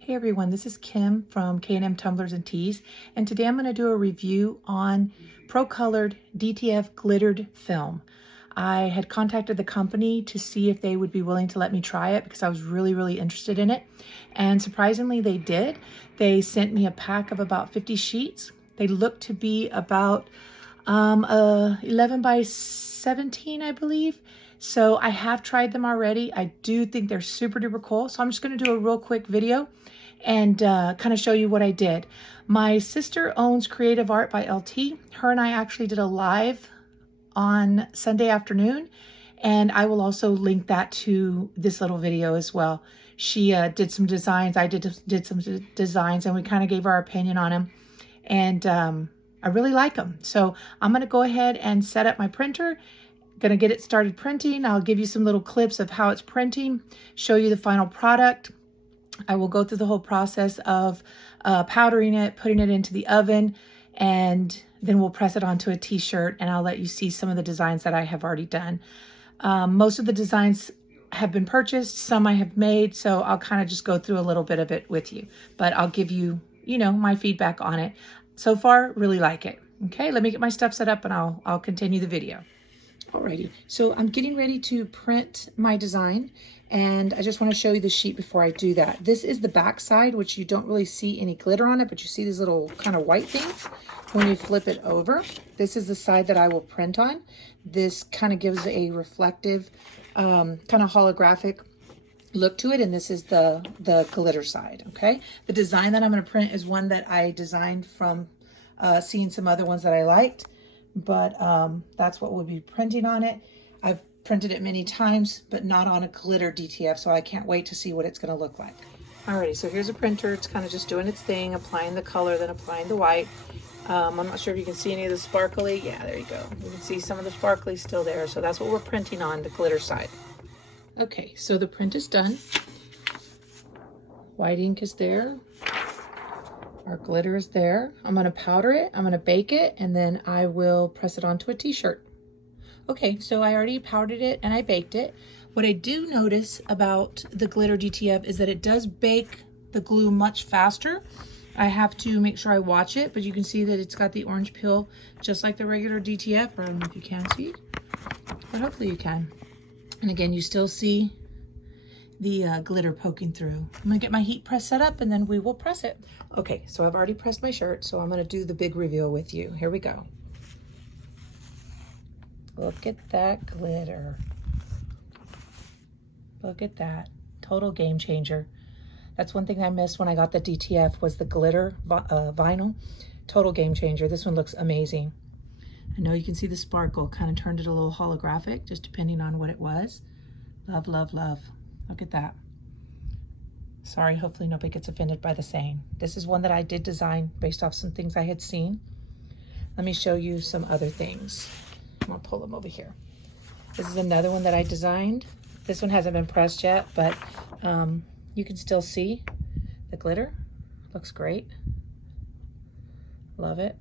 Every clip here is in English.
Hey everyone, this is Kim from K&M Tumblers and Tees, and today I'm going to do a review on Procolored DTF glittered film. I had contacted the company to see if they would be willing to let me try it because I was really interested in it, and surprisingly they did. They sent me a pack of about 50 sheets. They look to be about 11 by 17, I believe. So I have tried them already. I do think they're super duper cool. So I'm just going to do a real quick video and kind of show you what I did. My sister owns Creative Art by LT. Her and I actually did a live on Sunday afternoon, and I will also link that to this little video as well. She did some designs, I did some designs, and we kind of gave our opinion on them, and I really like them. So I'm going to go ahead and set up my printer. Gonna get it started printing. I'll give you some little clips of how it's printing, show you the final product. I will go through the whole process of powdering it, putting it into the oven, and then we'll press it onto a t-shirt, and I'll let you see some of the designs that I have already done. Most of the designs have been purchased, some I have made, so I'll kind of just go through a little bit of it with you, but I'll give you, my feedback on it. So far, really like it. Okay, let me get my stuff set up and I'll continue the video. Alrighty, so I'm getting ready to print my design, and I just want to show you the sheet before I do that. This is the back side, which you don't really see any glitter on it, but you see these little kind of white things when you flip it over. This is the side that I will print on. This kind of gives a reflective, kind of holographic look to it, and this is the glitter side, okay? The design that I'm going to print is one that I designed from seeing some other ones that I liked. But that's what we'll be printing on it. I've printed it many times, but not on a glitter DTF, so I can't wait to see what it's going to look like. Alrighty, so here's a printer. It's kind of just doing its thing, applying the color, then applying the white. I'm not sure if you can see any of the sparkly. Yeah, there you go. You can see some of the sparkly still there, so that's what we're printing on, the glitter side. Okay, so the print is done. White ink is there. Our glitter is there. I'm going to powder it, I'm going to bake it, and then I will press it onto a t-shirt. Okay, so I already powdered it and I baked it. What I do notice about the glitter DTF is that it does bake the glue much faster. I have to make sure I watch it, but you can see that it's got the orange peel just like the regular DTF. I don't know if you can see, but hopefully you can. And again, you still see the glitter poking through. I'm gonna get my heat press set up and then we will press it. Okay, so I've already pressed my shirt, so I'm gonna do the big reveal with you. Here we go. Look at that glitter. Look at that, total game changer. That's one thing I missed when I got the DTF was the glitter vinyl. Total game changer. This one looks amazing. I know you can see the sparkle, kind of turned it a little holographic, just depending on what it was. Love, love, love. Look at that. Sorry, hopefully nobody gets offended by the saying. This is one that I did design based off some things I had seen. Let me show you some other things. I'm gonna pull them over here. This is another one that I designed. This one hasn't been pressed yet, but you can still see the glitter. Looks great. Love it.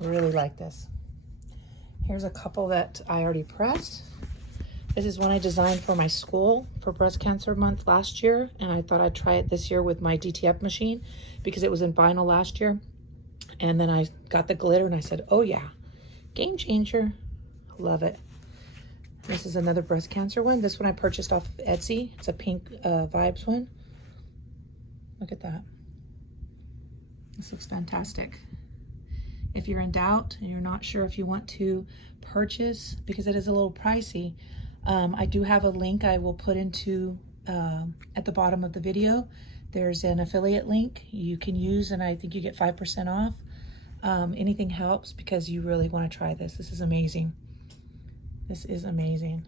Really like this. Here's a couple that I already pressed. This is one I designed for my school for Breast Cancer Month last year, and I thought I'd try it this year with my DTF machine because it was in vinyl last year. And then I got the glitter and I said, oh yeah, game changer. Love it. This is another breast cancer one. This one I purchased off of Etsy. It's a pink vibes one. Look at that. This looks fantastic. If you're in doubt and you're not sure if you want to purchase, because it is a little pricey, I do have a link I will put into at the bottom of the video. There's an affiliate link you can use, and I think you get 5% off. Anything helps because you really want to try this. This is amazing. This is amazing.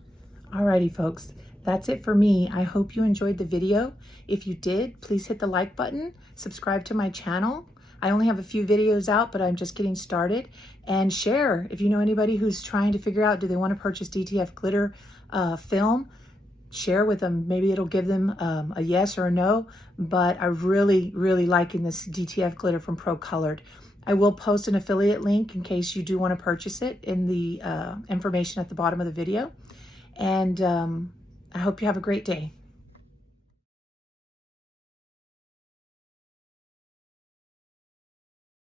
Alrighty, folks, that's it for me. I hope you enjoyed the video. If you did, please hit the like button, subscribe to my channel. I only have a few videos out, but I'm just getting started. And share if you know anybody who's trying to figure out, do they want to purchase DTF glitter film? Share with them. Maybe it'll give them a yes or a no, but I'm really liking this DTF glitter from Procolored. I will post an affiliate link in case you do want to purchase it in the information at the bottom of the video. And I hope you have a great day.